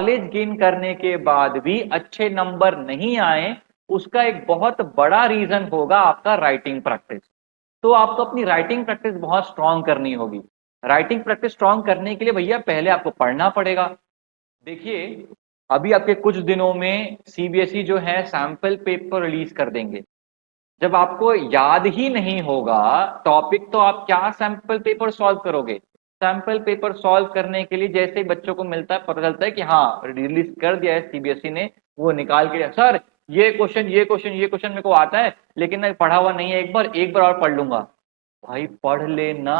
Knowledge gain करने के बाद भी अच्छे नंबर नहीं आए, उसका एक बहुत बड़ा रीजन होगा आपका राइटिंग प्रैक्टिस। तो आपको अपनी राइटिंग प्रैक्टिस बहुत स्ट्रांग करनी होगी। राइटिंग प्रैक्टिस स्ट्रांग करने के लिए भैया पहले आपको पढ़ना पड़ेगा। देखिए, अभी आपके कुछ दिनों में सीबीएसई जो है सैंपल पेपर रिलीज कर देंगे। जब आपको याद ही नहीं होगा टॉपिक, तो आप क्या सैंपल पेपर सॉल्व करोगे? सैंपल पेपर सॉल्व करने के लिए जैसे ही बच्चों को मिलता है, पता चलता है कि हाँ रिलीज कर दिया है सीबीएसई ने, वो निकाल के सर ये क्वेश्चन मेरे को आता है लेकिन मैं पढ़ा हुआ नहीं है, एक बार और पढ़ लूंगा। भाई पढ़ लेना।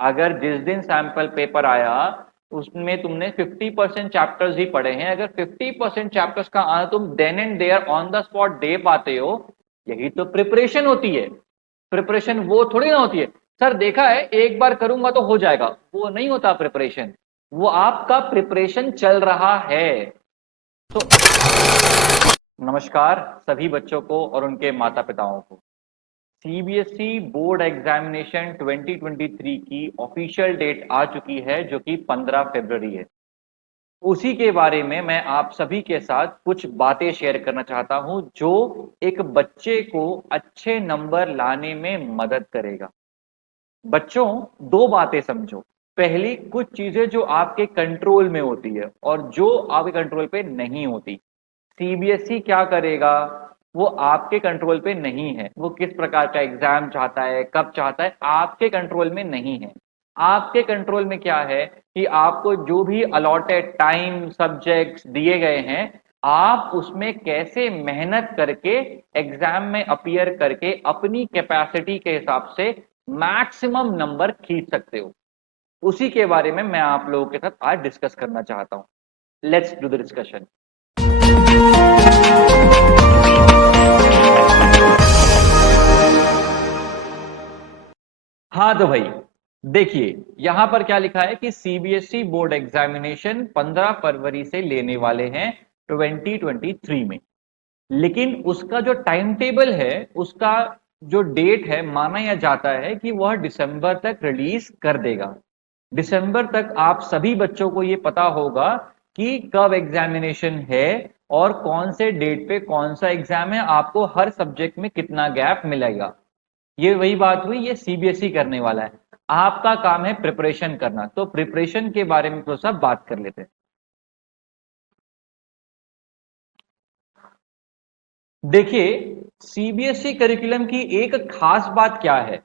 अगर जिस दिन सैंपल पेपर आया उसमें तुमने 50% चैप्टर्स ही पढ़े हैं, अगर 50% चैप्टर्स का आना तुम then and there on the spot दे पाते हो, यही तो प्रिपरेशन होती है। प्रिपरेशन वो थोड़ी ना होती है सर देखा है एक बार करूंगा तो हो जाएगा, वो नहीं होता प्रिपरेशन। वो आपका प्रिपरेशन चल रहा है। तो नमस्कार सभी बच्चों को और उनके माता पिताओं को। सीबीएसई बोर्ड एग्जामिनेशन 2023 की ऑफिशियल डेट आ चुकी है जो कि 15 फरवरी है। उसी के बारे में मैं आप सभी के साथ कुछ बातें शेयर करना चाहता हूं जो एक बच्चे को अच्छे नंबर लाने में मदद करेगा। बच्चों, दो बातें समझो। पहली, कुछ चीजें जो आपके कंट्रोल में होती है और जो आपके कंट्रोल पे नहीं होती। सीबीएसई क्या करेगा, वो आपके कंट्रोल पे नहीं है। वो किस प्रकार का एग्जाम चाहता है, कब चाहता है, आपके कंट्रोल में नहीं है। आपके कंट्रोल में क्या है कि आपको जो भी अलॉटेड टाइम सब्जेक्ट्स दिए गए हैं, आप उसमें कैसे मेहनत करके एग्जाम में अपीयर करके अपनी कैपेसिटी के हिसाब से मैक्सिमम नंबर खींच सकते हो। उसी के बारे में मैं आप लोगों के साथ आज डिस्कस करना चाहता हूं। Let's do the discussion. हाँ तो भाई देखिए, यहां पर क्या लिखा है कि सीबीएसई बोर्ड एग्जामिनेशन 15 फरवरी से लेने वाले हैं 2023 में। लेकिन उसका जो टाइम टेबल है, उसका जो डेट है, माना यह जाता है कि वह दिसंबर तक रिलीज कर देगा। दिसंबर तक आप सभी बच्चों को यह पता होगा कि कब एग्जामिनेशन है और कौन से डेट पे कौन सा एग्जाम है, आपको हर सब्जेक्ट में कितना गैप मिलेगा। ये वही बात हुई, ये सीबीएसई करने वाला है। आपका काम है प्रिपरेशन करना। तो प्रिपरेशन के बारे में थोड़ा सा बात कर लेते हैं। देखिए, सीबीएसई करिकुलम की एक खास बात क्या है,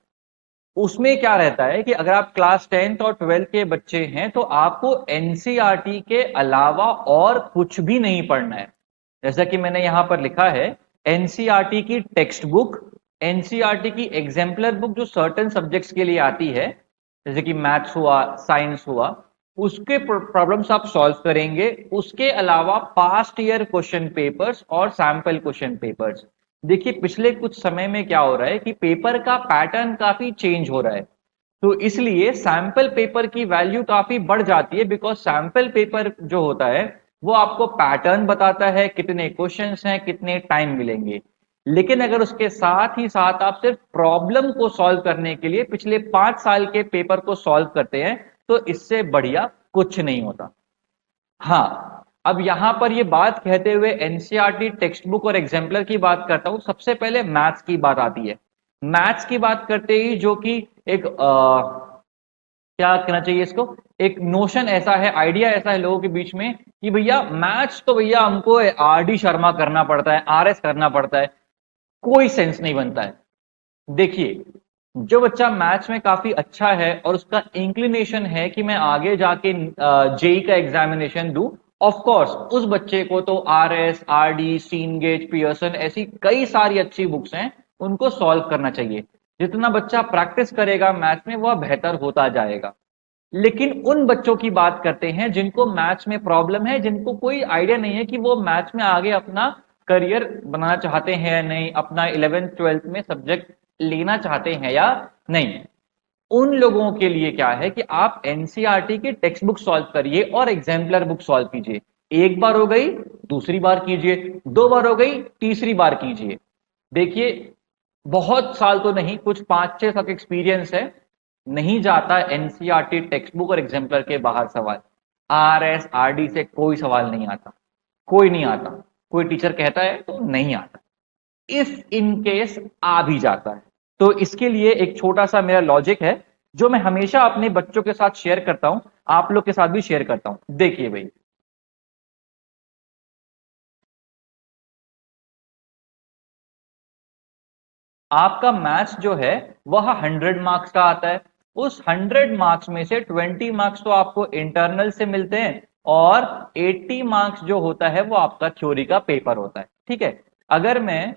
उसमें क्या रहता है कि अगर आप क्लास 10th और 12th के बच्चे हैं तो आपको एनसीईआरटी के अलावा और कुछ भी नहीं पढ़ना है। जैसा कि मैंने यहां पर लिखा है, एनसीईआरटी की टेक्स्ट बुक, एनसीईआरटी की एग्जाम्पलर बुक जो सर्टेन सब्जेक्ट्स के लिए आती है, जैसे कि मैथ्स हुआ, साइंस हुआ, उसके प्रॉब्लम्स आप सॉल्व करेंगे। उसके अलावा पास्ट ईयर क्वेश्चन पेपर्स और सैंपल क्वेश्चन पेपर्स। देखिए, पिछले कुछ समय में क्या हो रहा है कि पेपर का पैटर्न काफी चेंज हो रहा है, तो इसलिए सैंपल पेपर की वैल्यू काफी बढ़ जाती है। बिकॉज सैंपल पेपर जो होता है वो आपको पैटर्न बताता है, कितने क्वेश्चंस हैं, कितने टाइम मिलेंगे। लेकिन अगर उसके साथ ही साथ आप सिर्फ प्रॉब्लम को सॉल्व करने के लिए पिछले 5 साल के पेपर को सॉल्व करते हैं, तो इससे बढ़िया कुछ नहीं होता। हाँ, अब यहां पर ये बात कहते हुए एनसीईआरटी टेक्स्ट बुक और एग्जाम्पलर की बात करता हूं। सबसे पहले मैथ्स की बात आती है। मैथ्स की बात करते ही जो कि एक क्या कहना चाहिए इसको, एक नोशन ऐसा है, आइडिया ऐसा है लोगों के बीच में कि भैया मैथ्स तो भैया हमको आर डी शर्मा करना पड़ता है, आर एस करना पड़ता है, कोई सेंस नहीं बनता है। देखिए, जो बच्चा मैथ्स में काफी अच्छा है और उसका इंक्लिनेशन है कि मैं आगे जाके जेई का एग्जामिनेशन दूं, ऑफ कोर्स उस बच्चे को तो आर एस, आर डी, स्टीनगेज, पियर्सन ऐसी कई सारी अच्छी बुक्स हैं, उनको सॉल्व करना चाहिए। जितना बच्चा प्रैक्टिस करेगा मैथ्स में, वह बेहतर होता जाएगा। लेकिन उन बच्चों की बात करते हैं जिनको मैथ्स में प्रॉब्लम है, जिनको कोई आइडिया नहीं है कि वो मैथ्स में आगे अपना करियर बनाना चाहते हैं या नहीं, अपना 11th 12th में सब्जेक्ट लेना चाहते हैं या नहीं। उन लोगों के लिए क्या है कि आप एनसीईआरटी की टेक्स्ट बुक सॉल्व करिए और एग्जाम्पलर बुक सॉल्व कीजिए। एक बार हो गई, दूसरी बार कीजिए, 2 बार हो गई, तीसरी बार कीजिए। देखिए, बहुत साल तो नहीं, कुछ 5-6 साल का एक्सपीरियंस है, नहीं जाता एनसीईआरटी टेक्स्ट बुक और एग्जाम्पलर के बाहर सवाल। RS RD से कोई सवाल नहीं आता, कोई नहीं आता। कोई टीचर कहता है तो नहीं आता, इफ इन केस आ भी जाता है। तो इसके लिए एक छोटा सा मेरा लॉजिक है जो मैं हमेशा अपने बच्चों के साथ शेयर करता हूं, आप लोग के साथ भी शेयर करता हूं। देखिए भाई, आपका मैथ्स जो है वह 100 मार्क्स का आता है। उस 100 मार्क्स में से 20 मार्क्स तो आपको इंटरनल से मिलते हैं, और 80 मार्क्स जो होता है वो आपका थ्योरी का पेपर होता है। ठीक है, अगर मैं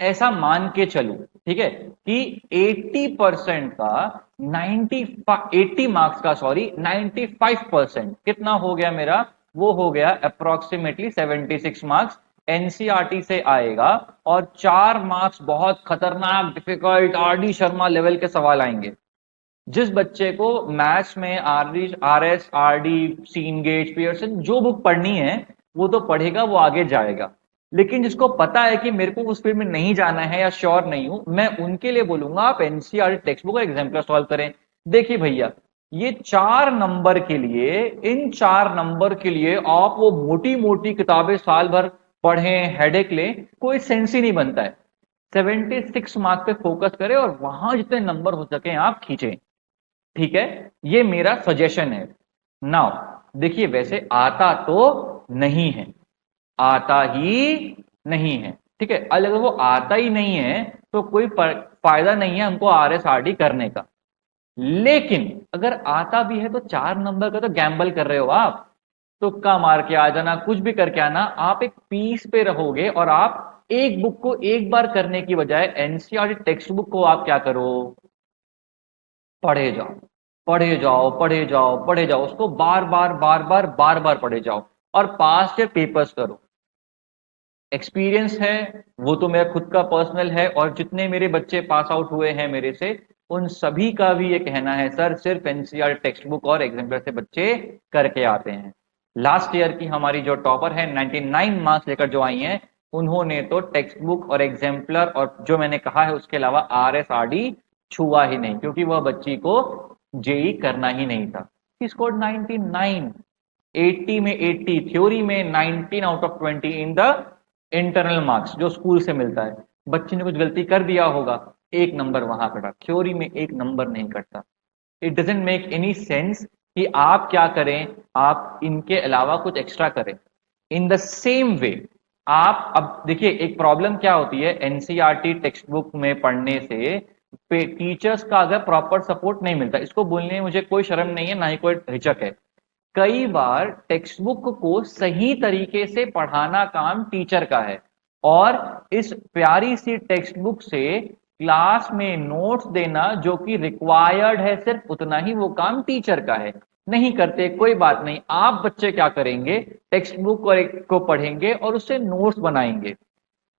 ऐसा मान के चलूं, ठीक है, कि 80% का 90 80 मार्क्स का, सॉरी, 95% कितना हो गया मेरा, वो हो गया अप्रोक्सीमेटली 76 मार्क्स एनसीईआरटी से आएगा। और 4 मार्क्स बहुत खतरनाक डिफिकल्ट RD शर्मा लेवल के सवाल आएंगे। जिस बच्चे को मैथ्स में RS RD cengage Pearson जो बुक पढ़नी है वो तो पढ़ेगा, वो आगे जाएगा। लेकिन जिसको पता है कि मेरे को उस फील्ड में नहीं जाना है या श्योर नहीं हूं, मैं उनके लिए बोलूंगा आप एनसीईआरटी टेक्स्ट बुक और एग्जाम्पलर सॉल्व करें। देखिए भैया, ये 4 नंबर के लिए, इन 4 नंबर के लिए आप वो मोटी मोटी किताबें साल भर पढ़ें, हेडेक लें, कोई सेंस ही नहीं बनता है। 76 मार्क्स पे फोकस करें और वहां जितने नंबर हो सके आप खींचें। ठीक है, ये मेरा सजेशन है। नाउ देखिए, वैसे आता तो नहीं है, आता ही नहीं है। ठीक है, अगर वो आता ही नहीं है तो कोई फायदा नहीं है हमको RS RD करने का। लेकिन अगर आता भी है तो 4 नंबर का तो गैम्बल कर रहे हो आप। तुक्का मार के आ जाना, कुछ भी करके आना, आप एक पीस पे रहोगे। और आप एक बुक को एक बार करने की बजाय एनसीईआरटी टेक्स्ट बुक को आप क्या करो, पढ़े जाओ, पढ़े जाओ, पढ़े जाओ, पढ़े जाओ, उसको बार बार बार बार बार बार पढ़े जाओ, और पास के पेपर्स करो। एक्सपीरियंस है वो तो मेरा खुद का पर्सनल है, और जितने मेरे बच्चे पास आउट हुए हैं मेरे से, उन सभी का भी ये कहना है, सर सिर्फ एनसीईआरटी टेक्स्ट बुक और एग्जाम्पलर से बच्चे करके आते हैं। लास्ट ईयर की हमारी जो टॉपर है 99 मार्क्स लेकर जो आई हैं, उन्होंने तो टेक्स्ट बुक और एग्जाम्पलर और जो मैंने कहा है उसके अलावा RS RD छुआ ही नहीं, क्योंकि वह बच्ची को जेई करना ही नहीं था। स्कोर 99, 80 में 80 थ्योरी में, 19 out of 20 in the internal marks जो स्कूल से मिलता है। बच्चे ने कुछ गलती कर दिया होगा, 1 नंबर वहां कटा, थ्योरी में 1 नंबर नहीं कटता। It doesn't make any sense कि आप क्या करें, आप इनके अलावा कुछ एक्स्ट्रा करें। इन द सेम वे, आप अब देखिए एक प्रॉब्लम क्या होती है एनसीईआरटी टेक्स्ट बुक में पढ़ने से, टीचर्स का अगर प्रॉपर सपोर्ट नहीं मिलता, इसको बोलने में मुझे कोई शर्म नहीं है, ना ही कोई हिचक है। कई बार टेक्स्ट बुक को सही तरीके से पढ़ाना काम टीचर का है, और इस प्यारी सी टेक्स्ट बुक से क्लास में नोट्स देना जो कि रिक्वायर्ड है, सिर्फ उतना ही वो काम टीचर का है। नहीं करते कोई बात नहीं, आप बच्चे क्या करेंगे, टेक्स्ट बुक को पढ़ेंगे और उससे नोट्स बनाएंगे।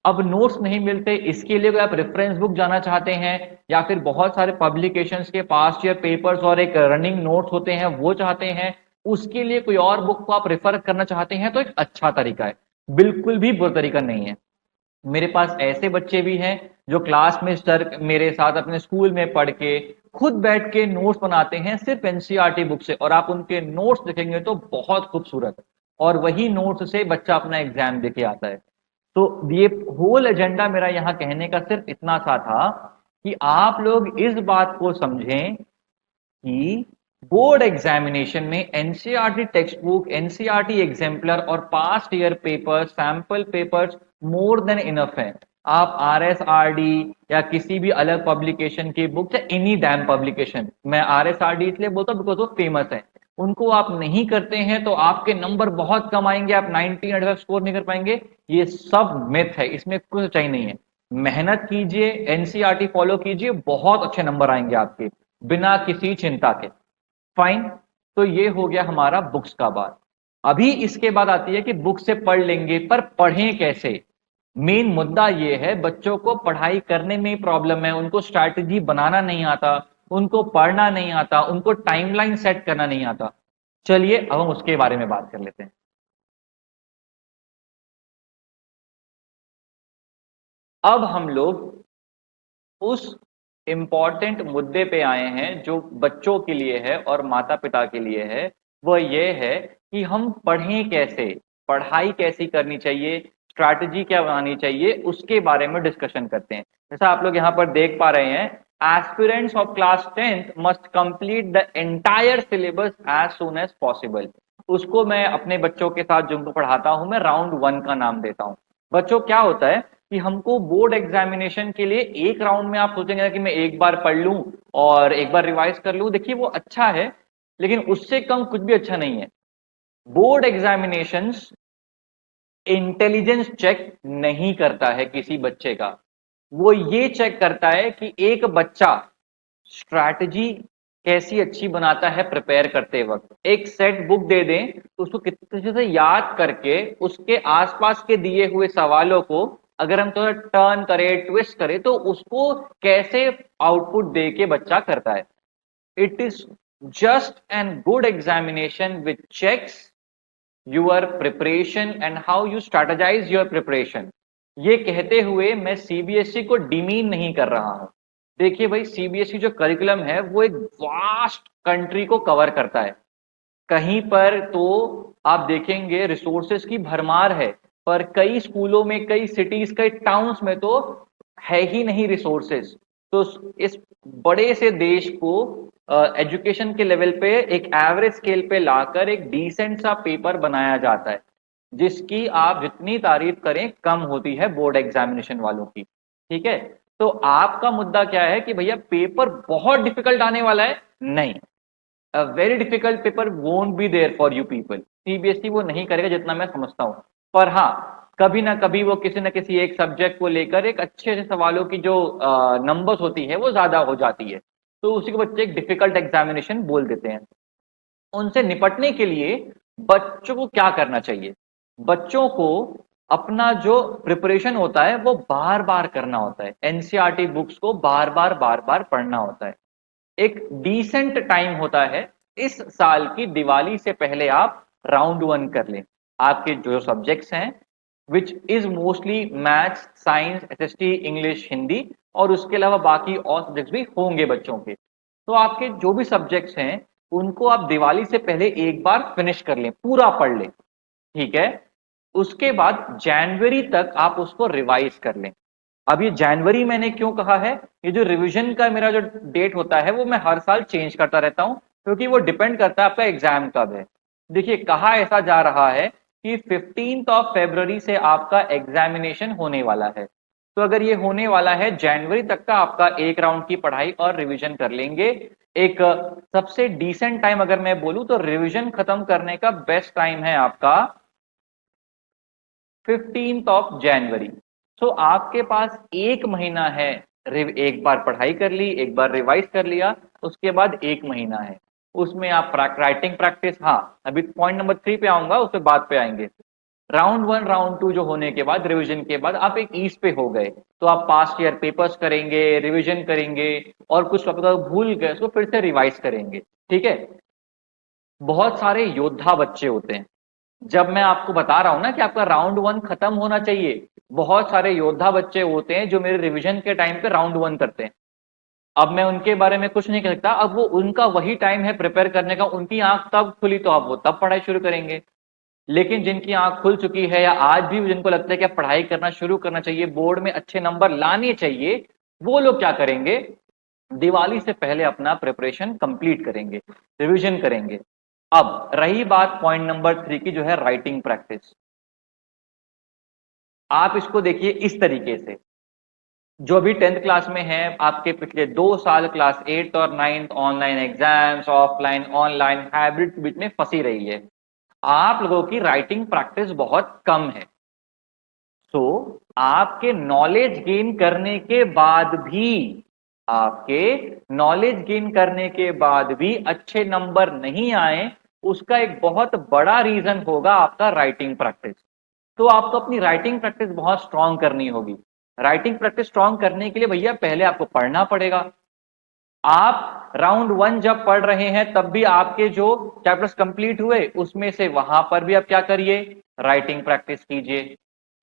अब नोट्स नहीं मिलते, इसके लिए आप रेफरेंस बुक जाना चाहते हैं, या फिर बहुत सारे पब्लिकेशंस के पास्ट ईयर पेपर्स और एक रनिंग नोट्स होते हैं वो चाहते हैं, उसके लिए कोई और बुक को आप रेफर करना चाहते हैं, तो एक अच्छा तरीका है, बिल्कुल भी बुरा तरीका नहीं है। मेरे पास ऐसे बच्चे भी हैं जो क्लास में सर मेरे साथ अपने स्कूल में पढ़ के खुद बैठ के नोट्स बनाते हैं सिर्फ एनसीईआरटी बुक से, और आप उनके नोट्स देखेंगे तो बहुत खूबसूरत, और वही नोट्स से बच्चा अपना एग्जाम देके आता है। तो ये होल एजेंडा मेरा यहाँ कहने का सिर्फ इतना सा था कि आप लोग इस बात को समझें कि बोर्ड एग्जामिनेशन में NCERT text book, NCERT exemplar और past year paper, sample papers more than enough है। आप RS RD या किसी भी अलग पब्लिकेशन की बुक, या एनी डैम पब्लिकेशन, मैं RS RD इसलिए बोलता हूं बिकॉज वो फेमस है, उनको आप नहीं करते हैं तो आपके नंबर बहुत कम आएंगे, आप 90 स्कोर नहीं कर पाएंगे। ये सब मिथ है, इसमें कुछ सच्चाई नहीं है। मेहनत कीजिए, एनसीईआरटी फॉलो कीजिए, बहुत अच्छे नंबर आएंगे आपके, बिना किसी चिंता के। फाइन, तो ये हो गया हमारा बुक्स का बात। अभी इसके बाद आती है कि बुक से पढ़ लेंगे, पर पढ़ें कैसे। मेन मुद्दा ये है, बच्चों को पढ़ाई करने में ही प्रॉब्लम है, उनको स्ट्रैटेजी बनाना नहीं आता, उनको पढ़ना नहीं आता, उनको टाइमलाइन सेट करना नहीं आता। चलिए अब हम उसके बारे में बात कर लेते हैं। अब हम लोग उस इम्पॉर्टेंट मुद्दे पे आए हैं जो बच्चों के लिए है और माता पिता के लिए है, वह ये है कि हम पढ़ें कैसे, पढ़ाई कैसी करनी चाहिए, स्ट्रैटेजी क्या बनानी चाहिए, उसके बारे में डिस्कशन करते हैं। जैसा आप लोग यहाँ पर देख पा रहे हैं, aspirants of class 10th must complete the entire syllabus as soon as possible. उसको मैं अपने बच्चों के साथ जिनको पढ़ाता हूं, मैं राउंड 1 का नाम देता हूं। बच्चों क्या होता है कि हमको बोर्ड एग्जामिनेशन के लिए एक राउंड में आप सोचेंगे कि मैं एक बार पढ़ लूं और एक बार रिवाइज कर लूं, देखिए वो अच्छा है, लेकिन उससे कम कुछ भी अच्छा नहीं है। बोर्ड एग्जामिनेशंस इंटेलिजेंस चेक नहीं करता है किसी बच्चे का, वो ये चेक करता है कि एक बच्चा स्ट्रैटेजी कैसी अच्छी बनाता है प्रिपेयर करते वक्त। एक सेट बुक दे दें तो उसको कितने अच्छे से याद करके उसके आसपास के दिए हुए सवालों को अगर हम थोड़ा टर्न करें, ट्विस्ट करें, तो उसको कैसे आउटपुट दे के बच्चा करता है। It is just an good examination which checks your preparation and how you strategize your preparation. ये कहते हुए मैं सीबीएसई को डिमीन नहीं कर रहा हूं। देखिए भाई, सीबीएसई जो करिकुलम है वो एक वास्ट कंट्री को कवर करता है। कहीं पर तो आप देखेंगे रिसोर्सेस की भरमार है, पर कई स्कूलों में, कई सिटीज, कई टाउन्स में तो है ही नहीं रिसोर्सेस। तो इस बड़े से देश को एजुकेशन के लेवल पे एक एवरेज स्केल पे लाकर एक डिसेंट सा पेपर बनाया जाता है, जिसकी आप जितनी तारीफ करें कम होती है बोर्ड एग्जामिनेशन वालों की। ठीक है, तो आपका मुद्दा क्या है कि भैया पेपर बहुत डिफिकल्ट आने वाला है? नहीं, a very difficult paper won't be there for you people. CBSE वो नहीं करेगा जितना मैं समझता हूं। पर हाँ, कभी ना कभी वो किसी न किसी एक सब्जेक्ट को लेकर एक अच्छे अच्छे सवालों की जो नंबर्स होती है वो ज्यादा हो जाती है, तो उसी को बच्चे एक डिफिकल्ट एग्जामिनेशन बोल देते हैं। उनसे निपटने के लिए बच्चों को क्या करना चाहिए? बच्चों को अपना जो प्रिपरेशन होता है वो बार बार करना होता है, एनसीईआरटी बुक्स को बार बार पढ़ना होता है। एक डिसेंट टाइम होता है, इस साल की दिवाली से पहले आप राउंड 1 कर लें। आपके जो सब्जेक्ट्स हैं which is mostly maths, science, SST, English, Hindi, और उसके अलावा बाकी और सब्जेक्ट्स भी होंगे बच्चों के। तो आपके जो भी सब्जेक्ट्स हैं उनको आप दिवाली से पहले एक बार फिनिश कर लें, पूरा पढ़ लें। ठीक है, उसके बाद जनवरी तक आप उसको रिवाइज कर लें। अब ये जनवरी मैंने क्यों कहा है? ये जो रिवीजन का मेरा जो डेट होता है वो मैं हर साल चेंज करता रहता हूं, क्योंकि वो डिपेंड करता है आपका एग्जाम कब है। देखिए, कहा ऐसा जा रहा है कि 15 से आपका एग्जामिनेशन होने वाला है। तो अगर ये होने वाला है जनवरी तक का, आपका एक राउंड की पढ़ाई और रिवीजन कर लेंगे। एक सबसे डिसेंट टाइम अगर मैं बोलूं तो रिवीजन खत्म करने का बेस्ट टाइम है आपका 15 जनवरी। तो आपके पास एक महीना है, एक बार पढ़ाई कर ली, एक बार रिवाइज कर लिया, उसके बाद एक महीना है। उसमें आप राइटिंग प्रैक्टिस, हाँ अभी पॉइंट नंबर 3 पे आऊंगा, उसके बाद पे आएंगे। राउंड 1 राउंड 2 जो होने के बाद, रिवीजन के बाद आप एक ईज पे हो गए, तो आप पास्ट ईयर पेपर्स करेंगे, रिवीजन करेंगे, और कुछ आपका भूल गए उसको फिर से रिवाइज करेंगे। ठीक है, बहुत सारे योद्धा बच्चे होते हैं। जब मैं आपको बता रहा हूं ना कि आपका राउंड 1 खत्म होना चाहिए, बहुत सारे योद्धा बच्चे होते हैं जो मेरे रिवीजन के टाइम पे राउंड 1 करते हैं। अब मैं उनके बारे में कुछ नहीं कह सकता, अब वो उनका वही टाइम है प्रिपेयर करने का, उनकी आंख तब खुली तो अब वो तब पढ़ाई शुरू करेंगे। लेकिन जिनकी आंख खुल चुकी है या आज भी जिनको लगता है कि पढ़ाई करना शुरू करना चाहिए, बोर्ड में अच्छे नंबर लाने चाहिए, वो लोग क्या करेंगे? दिवाली से पहले अपना प्रिपरेशन कंप्लीट करेंगे, रिवीजन करेंगे। अब रही बात पॉइंट नंबर 3 की, जो है राइटिंग प्रैक्टिस। आप इसको देखिए इस तरीके से, जो अभी 10th क्लास में है, आपके पिछले 2 साल क्लास 8 और 9th online exams, offline online hybrid के बीच में फंसी रही है। आप लोगों की राइटिंग प्रैक्टिस बहुत कम है। तो आपके नॉलेज गेन करने के बाद भी, आपके नॉलेज गेन करने के बाद भी अच्छे नंबर नहीं आए, उसका एक बहुत बड़ा रीजन होगा आपका राइटिंग प्रैक्टिस। तो आपको अपनी राइटिंग प्रैक्टिस बहुत स्ट्रांग करनी होगी। राइटिंग प्रैक्टिस स्ट्रांग करने के लिए भैया पहले आपको पढ़ना पड़ेगा। आप राउंड 1 जब पढ़ रहे हैं तब भी आपके जो चैप्टर्स कंप्लीट हुए उसमें से वहां पर भी आप क्या करिए? राइटिंग प्रैक्टिस कीजिए।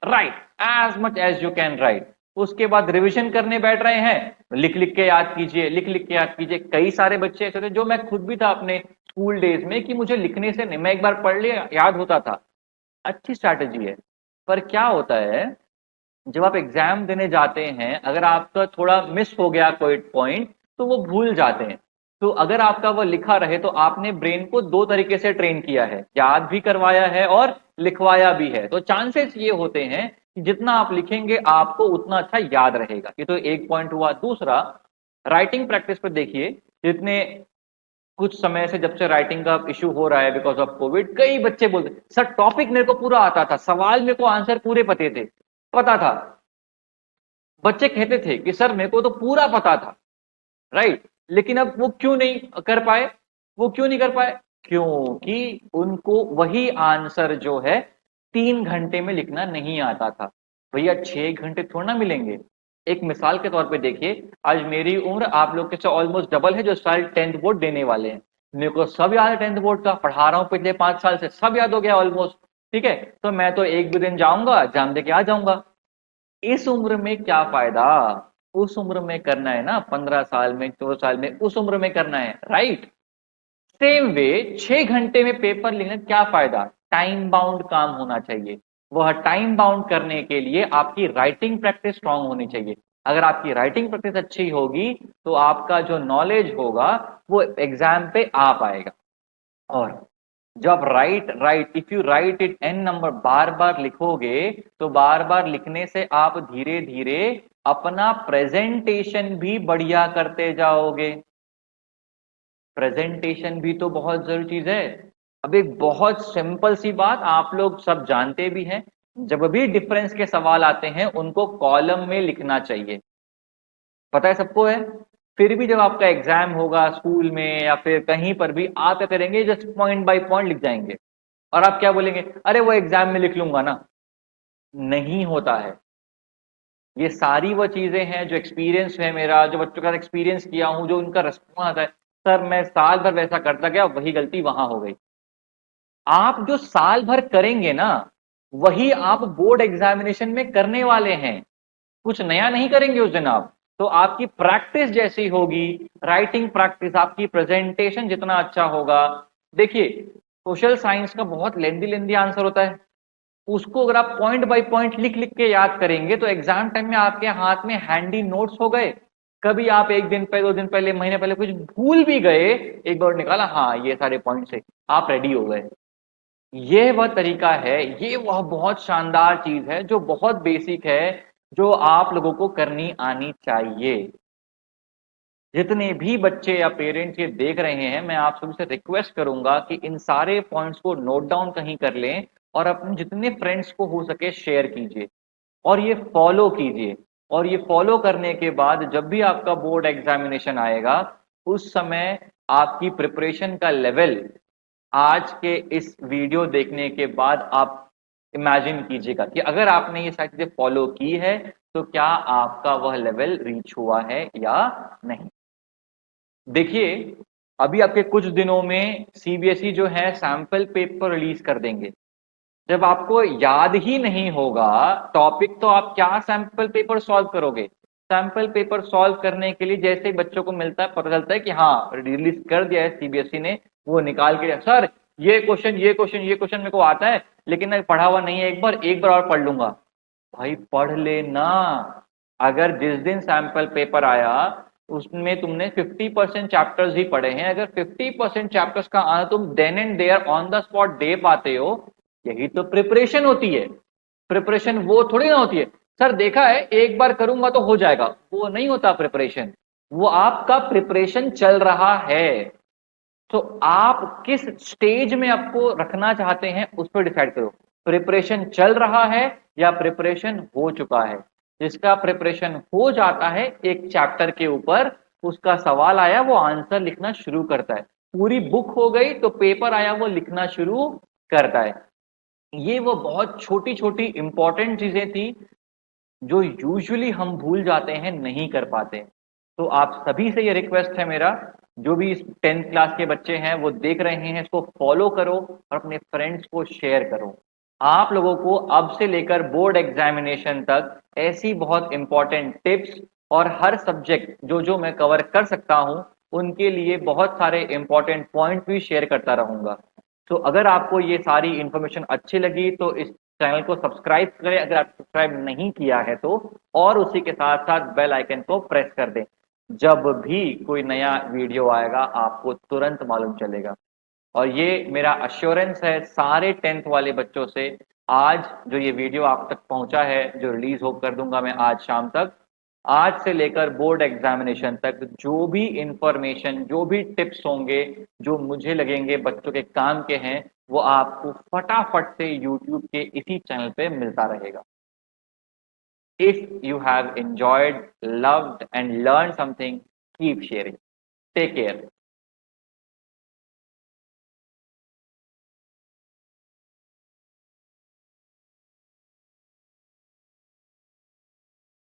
Write as much as you can write. उसके बाद रिवीजन करने बैठ रहे हैं, लिख लिख के याद कीजिए, लिख लिख के याद कीजिए। कई सारे बच्चे ऐसे थे, जो मैं खुद भी था अपने स्कूल डेज में, कि मुझे लिखने से नहीं, मैं एक बार पढ़ लिया याद होता था। अच्छी स्ट्रैटेजी है, पर क्या होता है जब आप एग्जाम देने जाते हैं, अगर आपका थोड़ा मिस हो गया कोई पॉइंट तो वो भूल जाते हैं। तो अगर आपका वो लिखा रहे तो आपने ब्रेन को दो तरीके से ट्रेन किया है, याद भी करवाया है और लिखवाया भी है। तो चांसेस ये होते हैं कि जितना आप लिखेंगे आपको उतना अच्छा याद रहेगा। ये तो एक पॉइंट हुआ। दूसरा, राइटिंग प्रैक्टिस पर देखिए, जितने कुछ समय से जब से राइटिंग का इशू हो रहा है बिकॉज ऑफ कोविड, कई बच्चे बोलते सर टॉपिक मेरे को पूरा आता था, सवाल मेरे को आंसर पूरे पता था। बच्चे कहते थे कि सर मेरे को तो पूरा पता था, राइट, लेकिन अब वो क्यों नहीं कर पाए? वो क्यों नहीं कर पाए? क्योंकि उनको वही आंसर जो है 3 घंटे में लिखना नहीं आता था। भैया 6 घंटे थोड़ा ना मिलेंगे। एक मिसाल के तौर पे देखिए, आज मेरी उम्र आप लोग के से ऑलमोस्ट डबल है, जो साल 10th बोर्ड देने वाले हैं। मेरे को सब याद है, 10th बोर्ड का पढ़ा रहा हूँ पिछले 5 साल से, सब याद हो गया ऑलमोस्ट। ठीक है, तो मैं तो एक भी दिन जाऊंगा एग्जाम दे के आ जाऊंगा। इस उम्र में क्या फायदा? उस उम्र में करना है ना, 15 साल में, 2 साल में, उस उम्र में करना है, राइट। सेम वे 6 घंटे में पेपर लिखने क्या फायदा? टाइम बाउंड काम होना चाहिए। वह टाइम बाउंड करने के लिए आपकी राइटिंग प्रैक्टिस स्ट्रांग होनी चाहिए। अगर आपकी राइटिंग प्रैक्टिस अच्छी होगी तो आपका जो नॉलेज होगा वो एग्जाम पे आ पाएगा। और जब write write if you write it n number, बार बार लिखोगे तो बार बार लिखने से आप धीरे धीरे अपना प्रेजेंटेशन भी बढ़िया करते जाओगे। प्रेजेंटेशन भी तो बहुत जरूरी चीज है। अब एक बहुत सिंपल सी बात आप लोग सब जानते भी हैं, जब भी डिफरेंस के सवाल आते हैं उनको कॉलम में लिखना चाहिए, पता है सबको है। फिर भी जब आपका एग्जाम होगा स्कूल में या फिर कहीं पर भी, आप क्या करेंगे, जस्ट पॉइंट बाय पॉइंट लिख जाएंगे। और आप क्या बोलेंगे, अरे वो एग्जाम में लिख लूंगा ना। नहीं होता है। ये सारी वो चीजें हैं जो एक्सपीरियंस है मेरा, जो बच्चों का एक्सपीरियंस किया हूं, जो उनका रिस्पॉन्स आता है, सर मैं साल भर वैसा करता गया, वही गलती वहां हो गई। आप जो साल भर करेंगे ना, वही आप बोर्ड एग्जामिनेशन में करने वाले हैं। कुछ नया नहीं करेंगे उस दिन आप। तो आपकी प्रैक्टिस जैसी होगी, राइटिंग प्रैक्टिस, आपकी प्रेजेंटेशन जितना अच्छा होगा। देखिए, सोशल साइंस का बहुत लेंदी लेंदी आंसर होता है, उसको अगर आप पॉइंट बाय पॉइंट लिख लिख के याद करेंगे तो एग्जाम टाइम में आपके हाथ में हैंडी नोट्स हो गए। कभी आप एक दिन पहले, 2 दिन पहले, महीने पहले कुछ भूल भी गए, एक बार निकाला, हाँ ये सारे पॉइंट से आप रेडी हो गए। ये वह तरीका है, ये वह बहुत शानदार चीज है जो बहुत बेसिक है, जो आप लोगों को करनी आनी चाहिए। जितने भी बच्चे या पेरेंट्स ये देख रहे हैं, मैं आप सभी से रिक्वेस्ट करूंगा कि इन सारे पॉइंट्स को नोट डाउन कहीं कर लें और अपने जितने फ्रेंड्स को हो सके शेयर कीजिए और ये फॉलो कीजिए। और ये फॉलो करने के बाद जब भी आपका बोर्ड एग्जामिनेशन आएगा, उस समय आपकी प्रिपरेशन का लेवल आज के इस वीडियो देखने के बाद आप इमेजिन कीजिएगा कि अगर आपने ये सारी चीजें फॉलो की है तो क्या आपका वह लेवल रीच हुआ है या नहीं। देखिए, अभी आपके कुछ दिनों में सीबीएसई जो है सैंपल पेपर रिलीज कर देंगे। जब आपको याद ही नहीं होगा टॉपिक तो आप क्या सैंपल पेपर सॉल्व करोगे? सैंपल पेपर सॉल्व करने के लिए जैसे ही बच्चों को मिलता है, पता चलता है कि हाँ रिलीज कर दिया है सीबीएसई ने, वो निकाल के, सर ये क्वेश्चन ये क्वेश्चन ये क्वेश्चन मेरे को आता है लेकिन मैं पढ़ा हुआ नहीं है, एक बार और पढ़ लूंगा। भाई पढ़ लेना। अगर जिस दिन सैंपल पेपर आया उसमें तुमने 50% चैप्टर्स ही पढ़े हैं, अगर 50% चैप्टर्स का आना तुम then and there on the spot दे पाते हो, यही तो प्रिपरेशन होती है। प्रिपरेशन वो थोड़ी ना होती है, सर देखा है एक बार करूंगा तो हो जाएगा, वो नहीं होता प्रिपरेशन। वो आपका प्रिपरेशन चल रहा है। तो आप किस स्टेज में आपको रखना चाहते हैं उस पर डिसाइड करो। प्रिपरेशन चल रहा है या प्रिपरेशन हो चुका है? जिसका प्रिपरेशन हो जाता है, एक चैप्टर के ऊपर उसका सवाल आया वो आंसर लिखना शुरू करता है, पूरी बुक हो गई तो पेपर आया वो लिखना शुरू करता है। ये वो बहुत छोटी छोटी इंपॉर्टेंट चीजें थी जो यूजुअली हम भूल जाते हैं, नहीं कर पाते। तो आप सभी से ये रिक्वेस्ट है मेरा, जो भी इस 10th क्लास के बच्चे हैं वो देख रहे हैं, इसको फॉलो करो और अपने फ्रेंड्स को शेयर करो। आप लोगों को अब से लेकर बोर्ड एग्जामिनेशन तक ऐसी बहुत इंपॉर्टेंट टिप्स और हर सब्जेक्ट जो जो मैं कवर कर सकता हूं उनके लिए बहुत सारे इंपॉर्टेंट पॉइंट भी शेयर करता रहूंगा। तो अगर आपको ये सारी इंफॉर्मेशन अच्छी लगी तो इस चैनल को सब्सक्राइब करें अगर आप सब्सक्राइब नहीं किया है तो, और उसी के साथ साथ बेल आइकन को प्रेस कर दें। जब भी कोई नया वीडियो आएगा आपको तुरंत मालूम चलेगा। और ये मेरा अश्योरेंस है सारे 10th वाले बच्चों से। आज जो ये वीडियो आप तक पहुंचा है, जो रिलीज हो कर दूंगा मैं आज शाम तक, आज से लेकर बोर्ड एग्जामिनेशन तक जो भी इंफॉर्मेशन, जो भी टिप्स होंगे, जो मुझे लगेंगे बच्चों के काम के हैं, वो आपको फटाफट से यूट्यूब के इसी चैनल पे मिलता रहेगा। If you have enjoyed, loved and learned something, keep sharing. Take care.